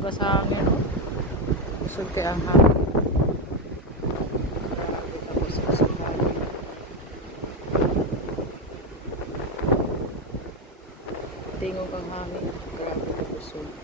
ka sa hangin, no? Kusog kay ang hangin. Grabe ka kusog sa hangin. Tingog ang hangin. Grabe ka kusog.